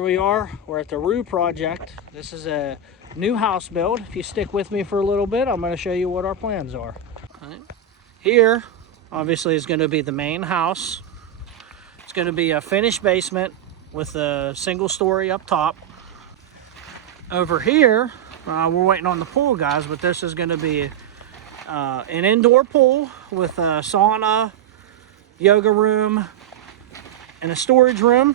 Here we are, we're at the Rue project. This is a new house build. If you stick with me for a little bit, I'm going to show you what our plans are. Right. Here, obviously, is going to be the main house. It's going to be a finished basement with a single story up top. Over here, we're waiting on the pool, guys, but this is going to be an indoor pool with a sauna, yoga room, and a storage room.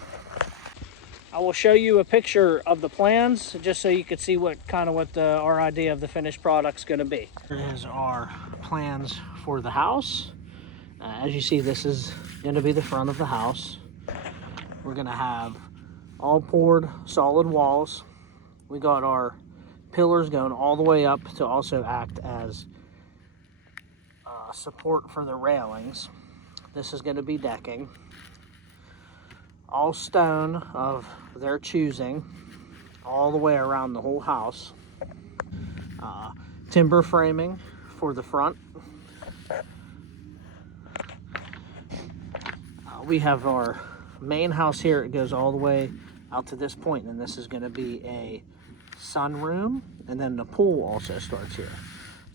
I will show you a picture of the plans just so you can see what our idea of the finished product's going to be. Here is our plans for the house. As you see, this is going to be the front of the house. We're going to have all poured solid walls. We got our pillars going all the way up to also act as support for the railings. This is going to be decking. All stone of their choosing, all the way around the whole house. Timber framing for the front. We have our main house here. It goes all the way out to this point, and this is going to be a sunroom, and then the pool also starts here.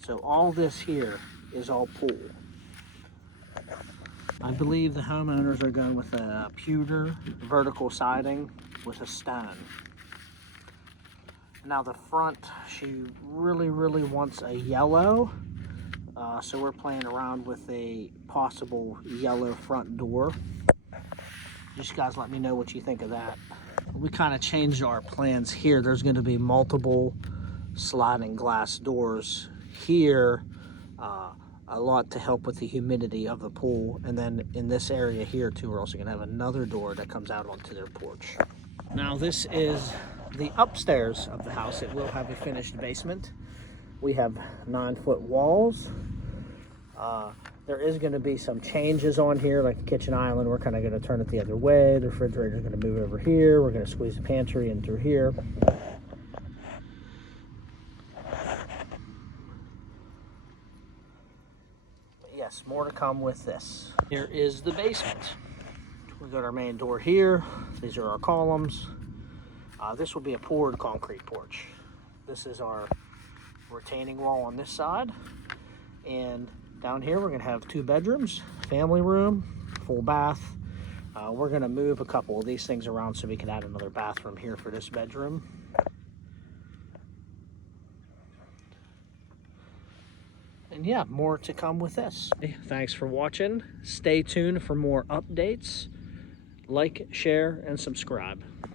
So all this here is all pool. I believe the homeowners are going with a pewter vertical siding with a stone. Now the front, she really wants a yellow. So we're playing around with a possible yellow front door. Just guys let me know what you think of that. We kind of changed our plans here. There's going to be multiple sliding glass doors here. A lot to help with the humidity of the pool. And then in this area here too, we're also gonna have another door that comes out onto their porch. Now this is the upstairs of the house. It will have a finished basement. We have 9-foot walls. There is gonna be some changes on here, like the kitchen island. We're kind of gonna turn it the other way. The refrigerator is gonna move over here. We're gonna squeeze the pantry in through here. Yes, more to come with this. Here is the basement. We got our main door here. These are our columns. This will be a poured concrete porch. This is our retaining wall on this side. And down here, we're gonna have 2 bedrooms, family room, full bath. We're gonna move a couple of these things around so we can add another bathroom here for this bedroom. And yeah, more to come with this. Thanks for watching. Stay tuned for more updates. Like, share, and subscribe.